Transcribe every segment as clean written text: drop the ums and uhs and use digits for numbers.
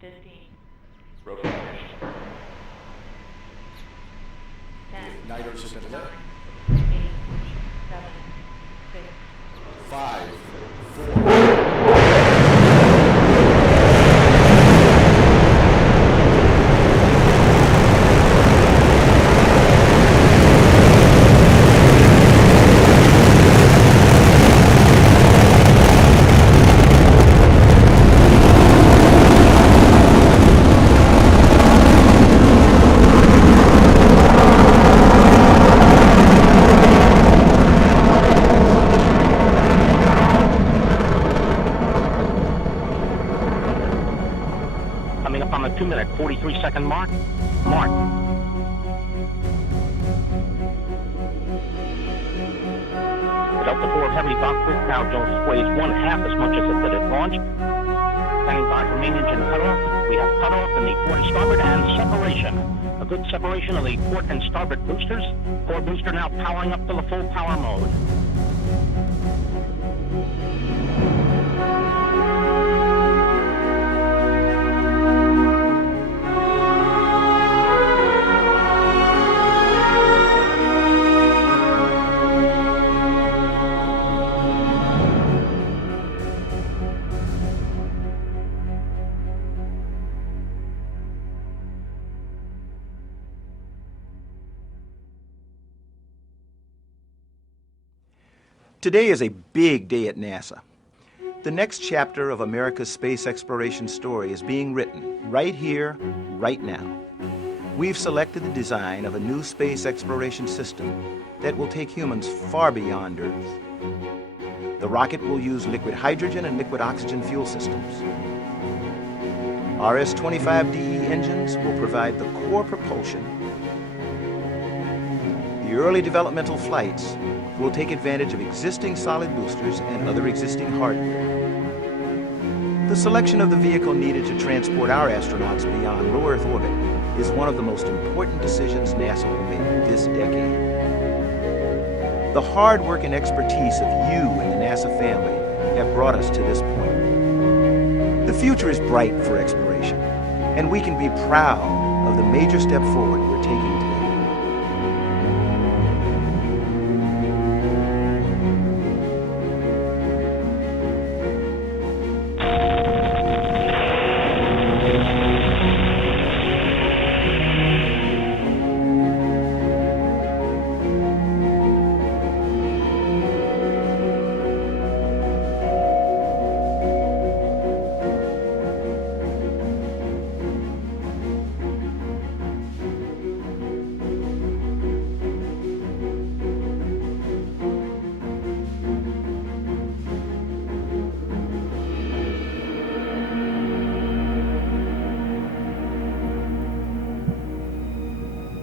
15. Rope finished. 10. Igniter system lit. 8, 7, 6. 5, 4. Coming up on the 2-minute, 43-second mark. The Delta IV heavy box now just weighs 1/2 as much as it did at launch. Standing by for main engine cutoff. We have cutoff in the port starboard and separation. A good separation of the port and starboard boosters. Core booster now powering up to the full power mode. Today is a big day at NASA. The next chapter of America's space exploration story is being written right here, right now. We've selected the design of a new space exploration system that will take humans far beyond Earth. The rocket will use liquid hydrogen and liquid oxygen fuel systems. RS-25DE engines will provide the core propulsion. The early developmental flights will take advantage of existing solid boosters and other existing hardware. The selection of the vehicle needed to transport our astronauts beyond low Earth orbit is one of the most important decisions NASA will make this decade. The hard work and expertise of you and the NASA family have brought us to this point. The future is bright for exploration, and we can be proud of the major step forward we're taking today.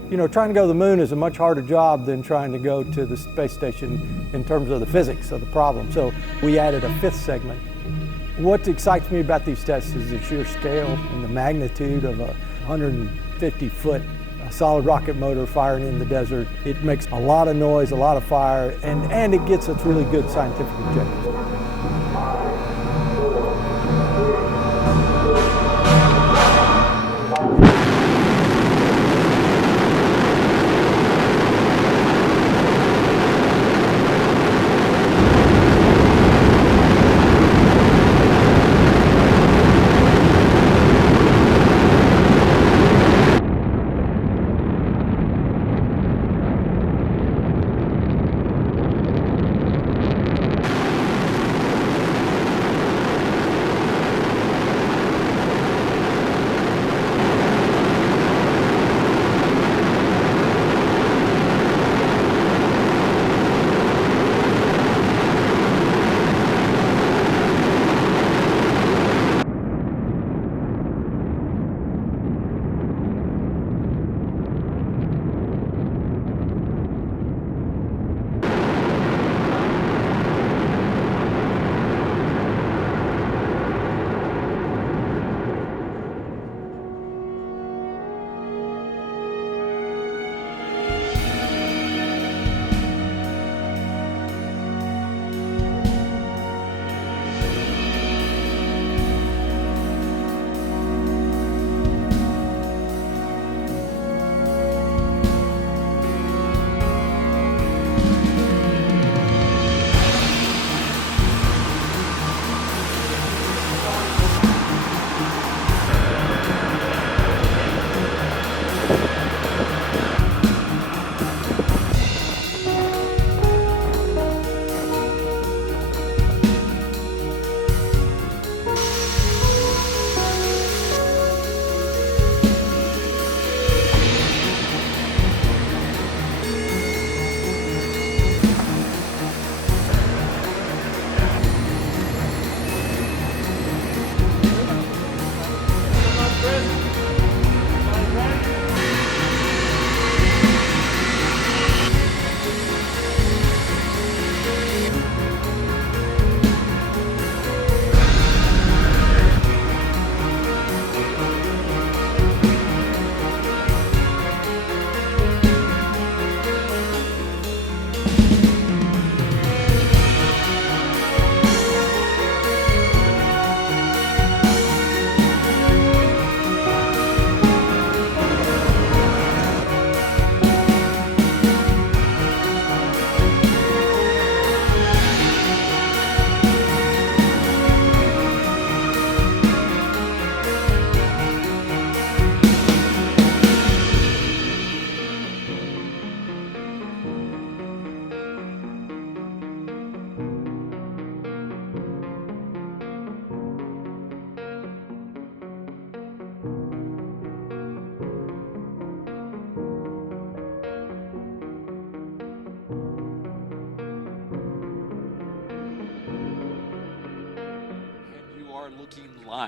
You know, trying to go to the moon is a much harder job than trying to go to the space station in terms of the physics of the problem. So we added a 5th segment. What excites me about these tests is the sheer scale and the magnitude of a 150-foot solid rocket motor firing in the desert. It makes a lot of noise, a lot of fire, and it gets us really good scientific objectives.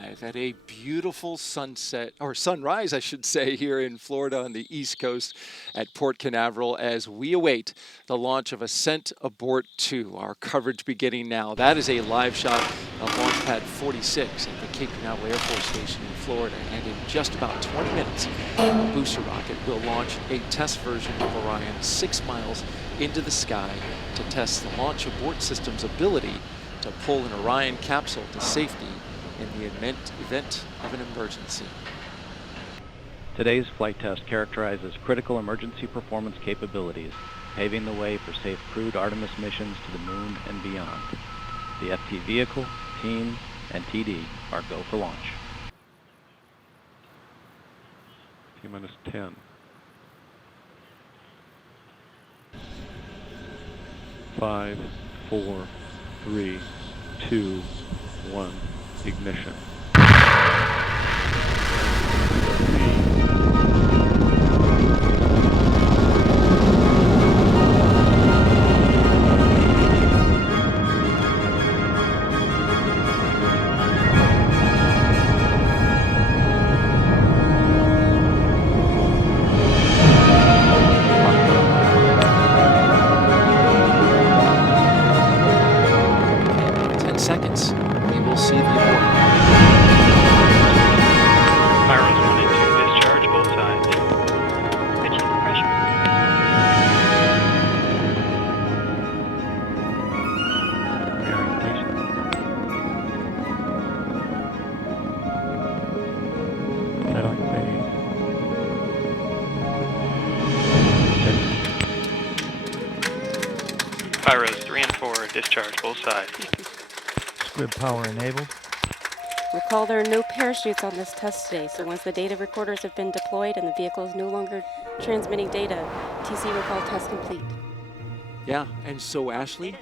live at a beautiful sunset, or sunrise, I should say, here in Florida on the East Coast at Port Canaveral as we await the launch of Ascent Abort 2. Our coverage beginning now. That is a live shot of Launch Pad 46 at the Cape Canaveral Air Force Station in Florida. And in just about 20 minutes, a booster rocket will launch a test version of Orion 6 miles into the sky to test the launch abort system's ability to pull an Orion capsule to safety in the event of an emergency. Today's flight test characterizes critical emergency performance capabilities, paving the way for safe crewed Artemis missions to the moon and beyond. The FT vehicle, team, and TD are go for launch. T-minus 10. 5, 4, 3, 2, 1, ignition. Seconds, we will see the abort. Pyros 1 and 2, discharge both sides. Switching to pressure. Orientation. Satellite phase. Pyros 3 and 4, discharge both sides. Squib power enabled. Recall there are no parachutes on this test today, so once the data recorders have been deployed and the vehicle is no longer transmitting data, TC will call test complete. Yeah, and so Ashley,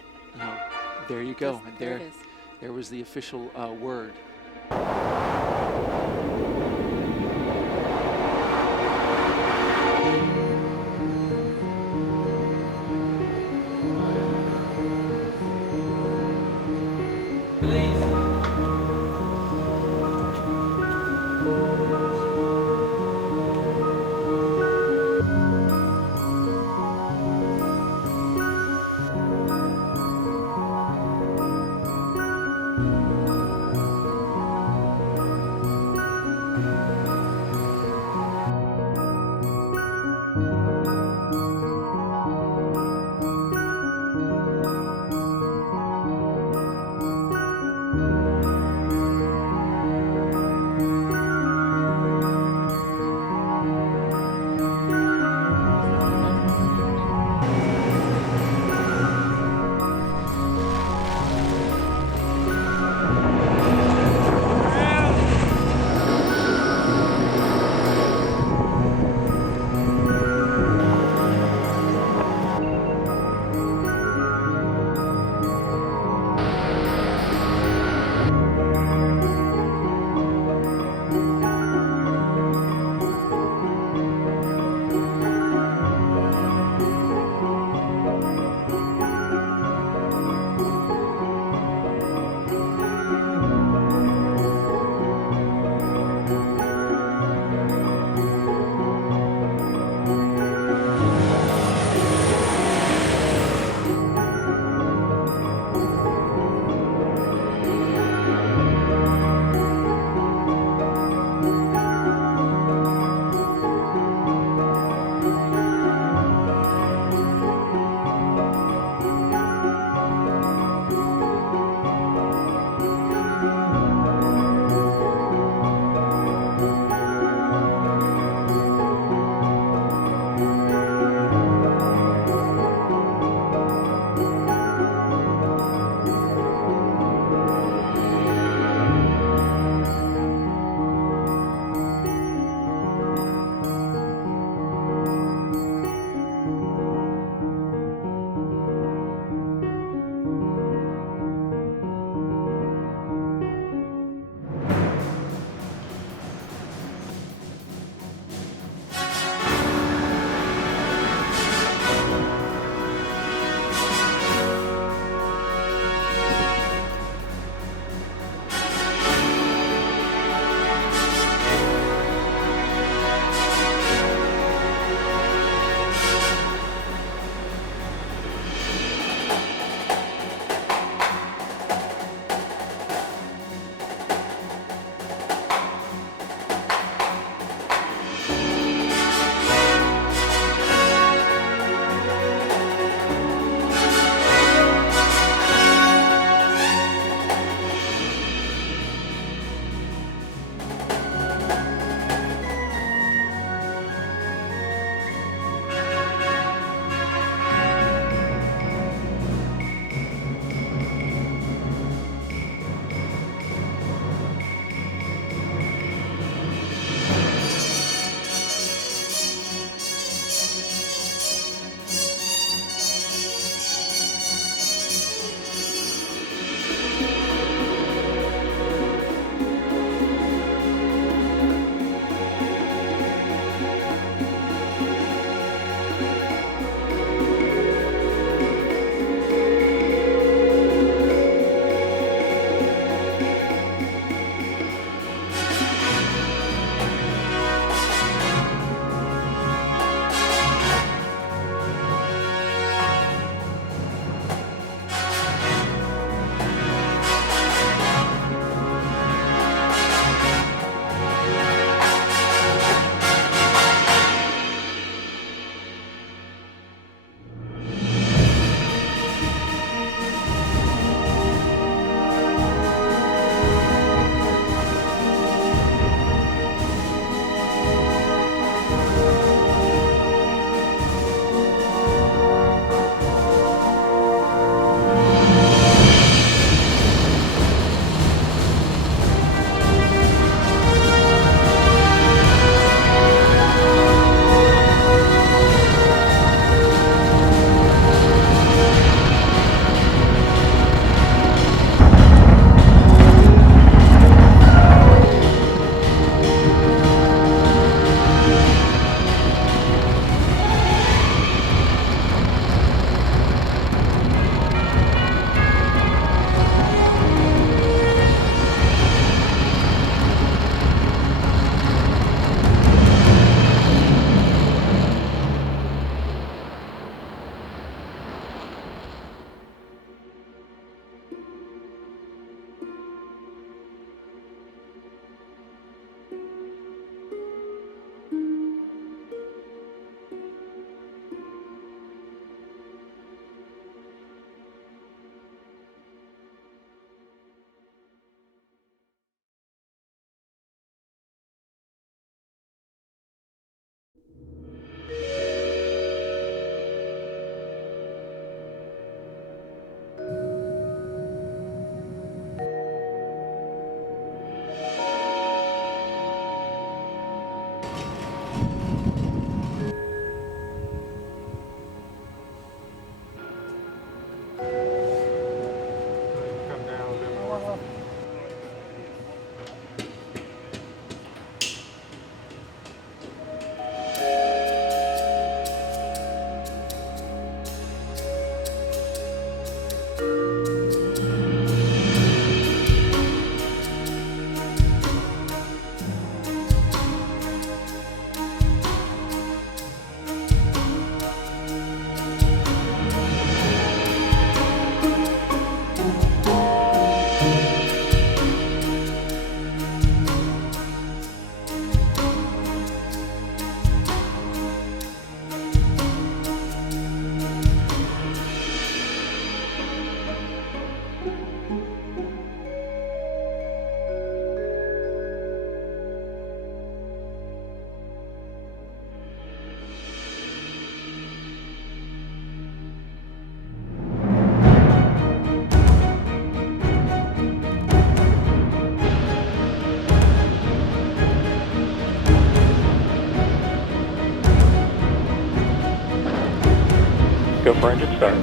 there you go. Yes, And there it is. there was the official word. go for engine start.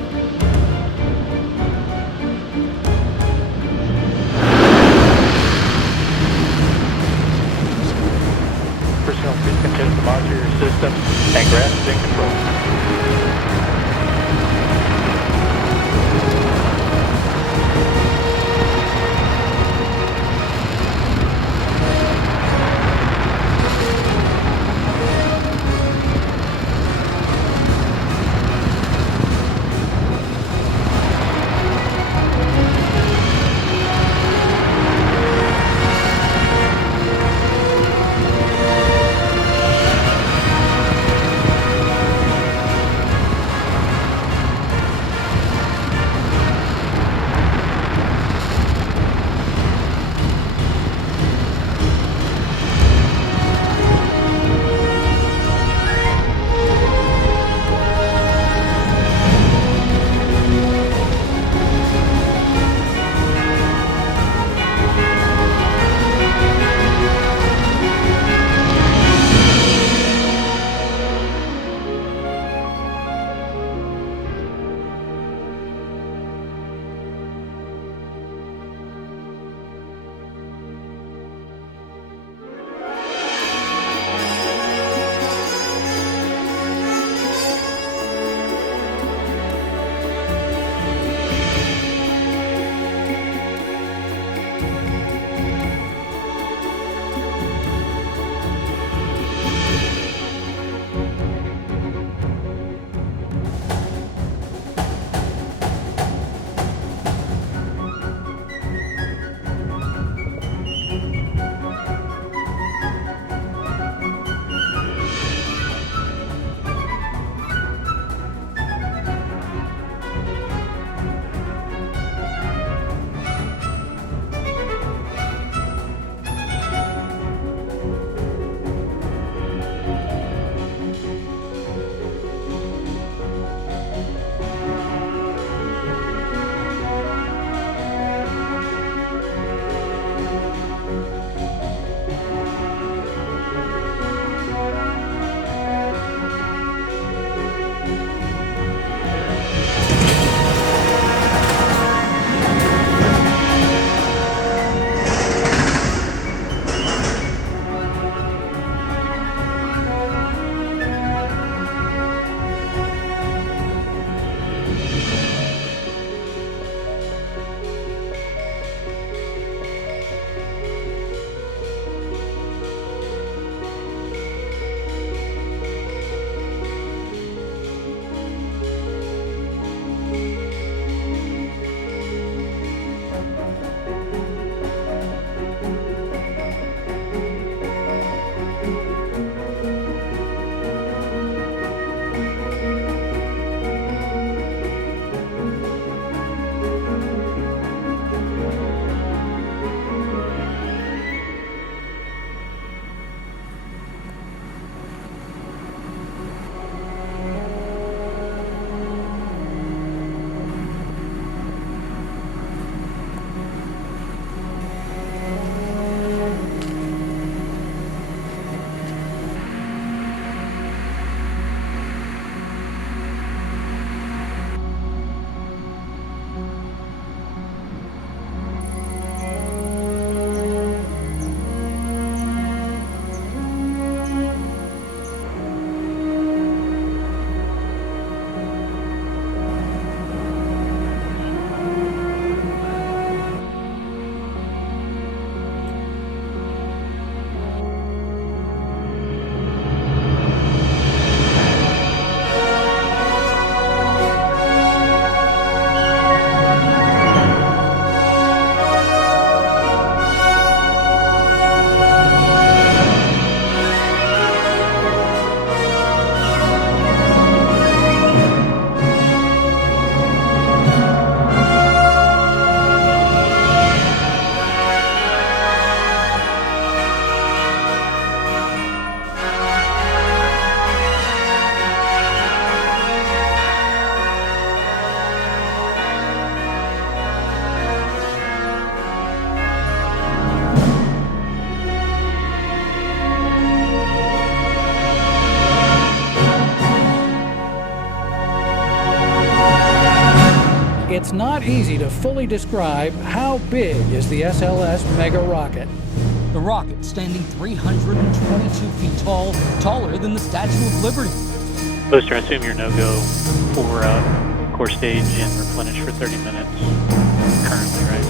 Personnel, please continue to monitor your systems and grasp in control. it's not easy to fully describe how big is the SLS mega rocket. The rocket, standing 322 feet tall, taller than the Statue of Liberty. Booster, I assume you're no-go for core stage and replenish for 30 minutes currently, right?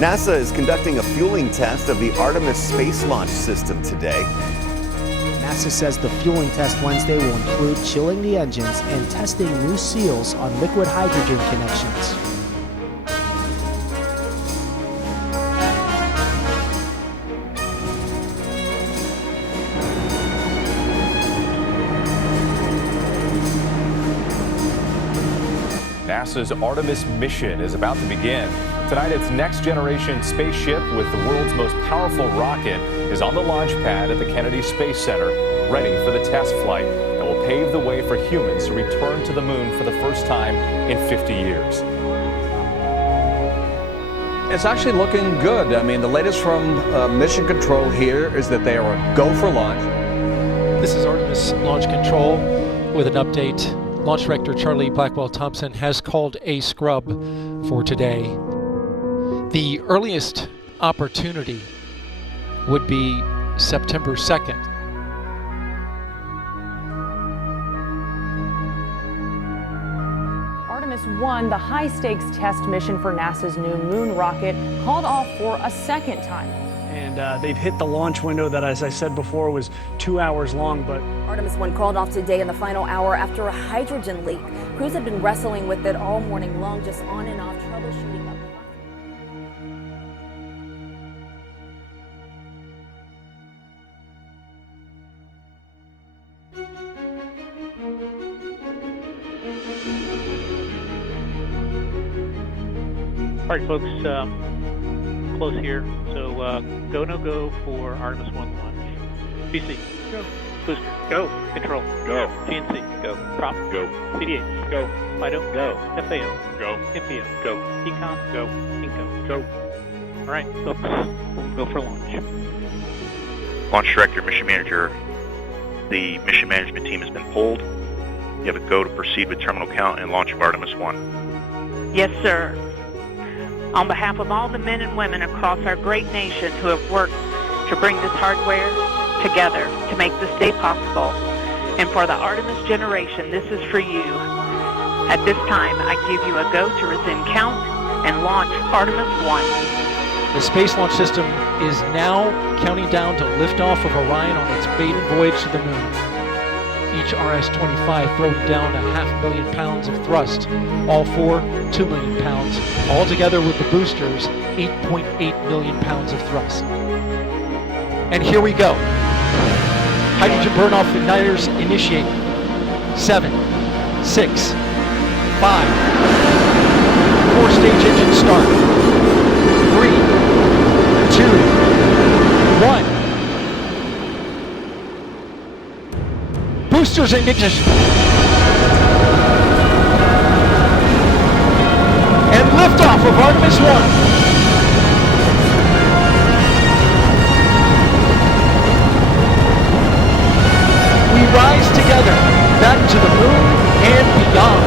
NASA is conducting a fueling test of the Artemis space launch system today. NASA says the fueling test Wednesday will include chilling the engines and testing new seals on liquid hydrogen connections. NASA's Artemis mission is about to begin. Tonight, its next-generation spaceship with the world's most powerful rocket is on the launch pad at the Kennedy Space Center, ready for the test flight that will pave the way for humans to return to the moon for the first time in 50 years. It's actually looking good. I mean, the latest from Mission Control here is that they are a go for launch. This is Artemis Launch Control with an update. Launch Director Charlie Blackwell-Thompson has called a scrub for today. The earliest opportunity would be September 2nd. Artemis I, the high-stakes test mission for NASA's new moon rocket, called off for a second time. And they've hit the launch window that, as I said before, was 2 hours long, but Artemis I called off today in the final hour after a hydrogen leak. Crews have been wrestling with it all morning long, just on and off troubleshooting. All right, folks, close here. So go, no go for Artemis I launch. PC, go. Booster, go. Control, go. GNC, go. Prop, go. CDH, go. FIDO, go. FAO, go. MPO, go. Econ, go. Inco, go. All right, folks, we'll go for launch. Launch Director, Mission Manager, the mission management team has been pulled. You have a go to proceed with terminal count and launch of Artemis I. Yes, sir. On behalf of all the men and women across our great nation who have worked to bring this hardware together to make this day possible, and for the Artemis generation, this is for you. At this time, I give you a go to resume count and launch Artemis I. The Space Launch System is now counting down to liftoff of Orion on its maiden voyage to the moon. Each RS-25 throwing down 500,000 pounds of thrust, all four 2 million pounds, all together with the boosters 8.8 million pounds of thrust. And here we go. Hydrogen burn-off igniters initiate. 7, 6, 5. Core stage engine start. 3, 2, 1. Boosters in ignition. And liftoff of Artemis I. We rise together back to the moon and beyond.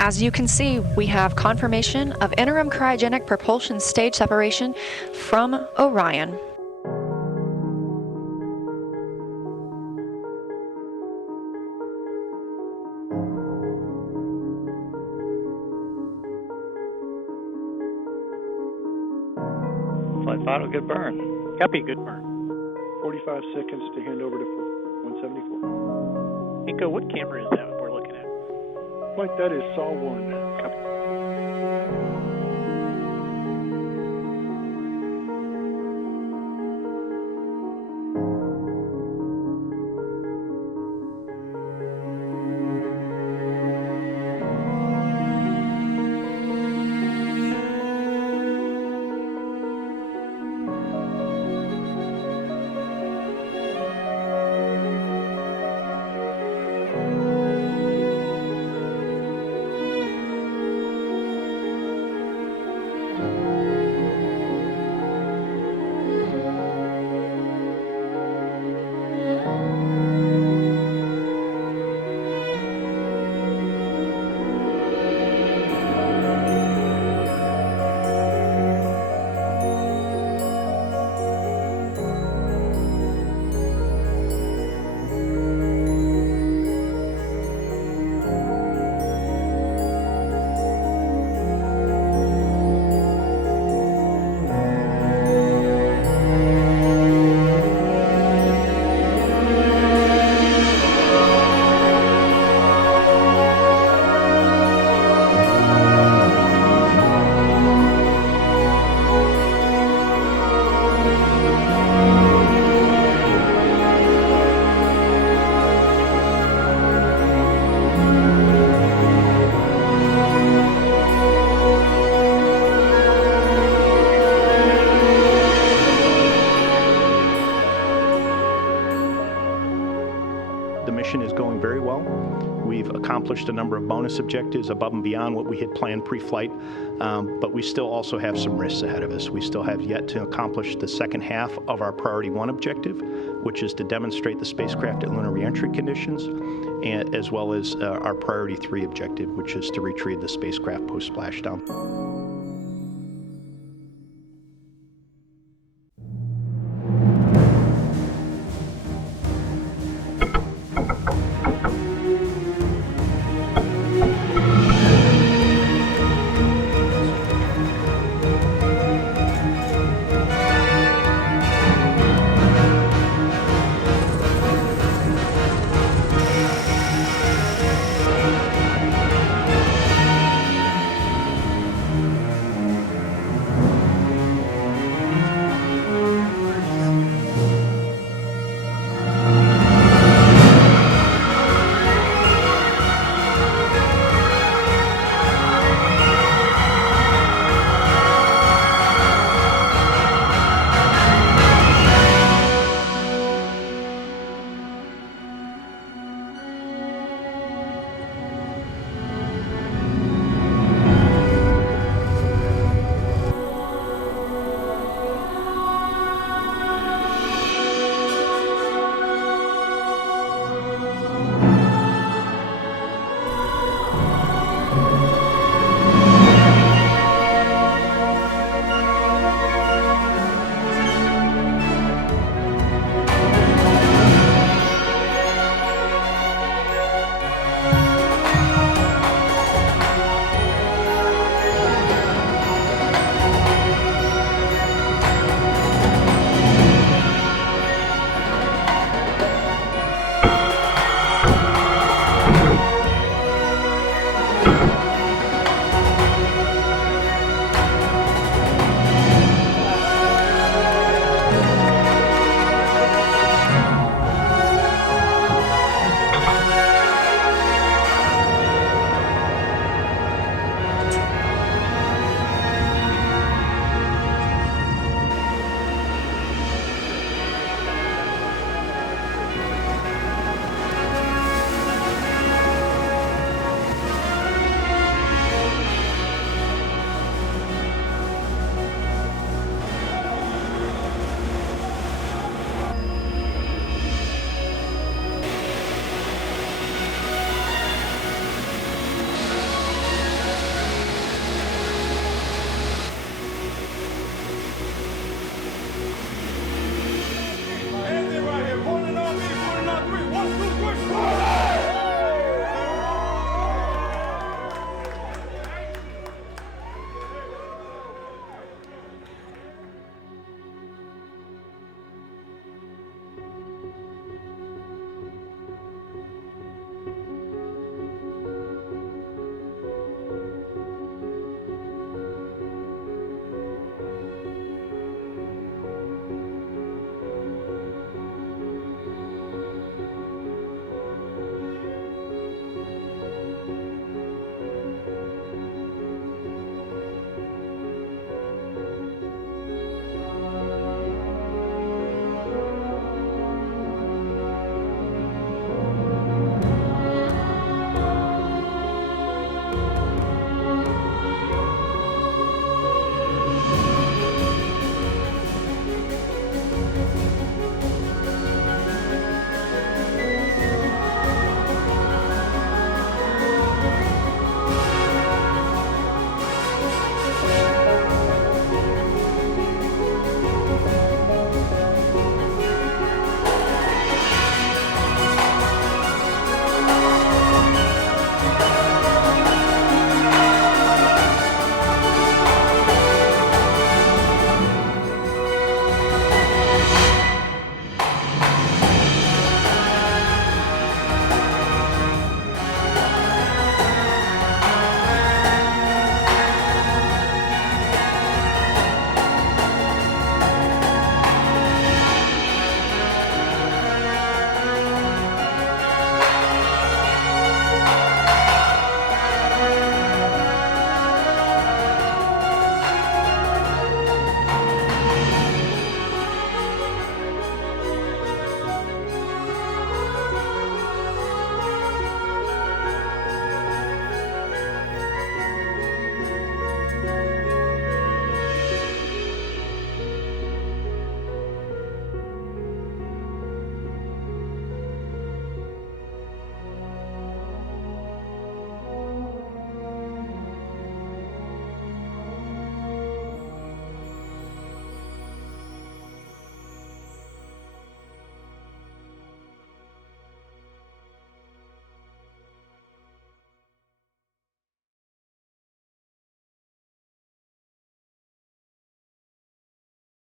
As you can see, we have confirmation of interim cryogenic propulsion stage separation from Orion. Flight 5, good burn. Copy, good burn. 45 seconds to hand over to 174. Nico, what camera is that we're looking at? Flight, that is SAW 1. Copy. The mission is going very well. We've accomplished a number of bonus objectives above and beyond what we had planned pre-flight, but we still also have some risks ahead of us. We still have yet to accomplish the second half of our Priority 1 objective, which is to demonstrate the spacecraft at lunar reentry conditions, and as well as our Priority 3 objective, which is to retrieve the spacecraft post-splashdown.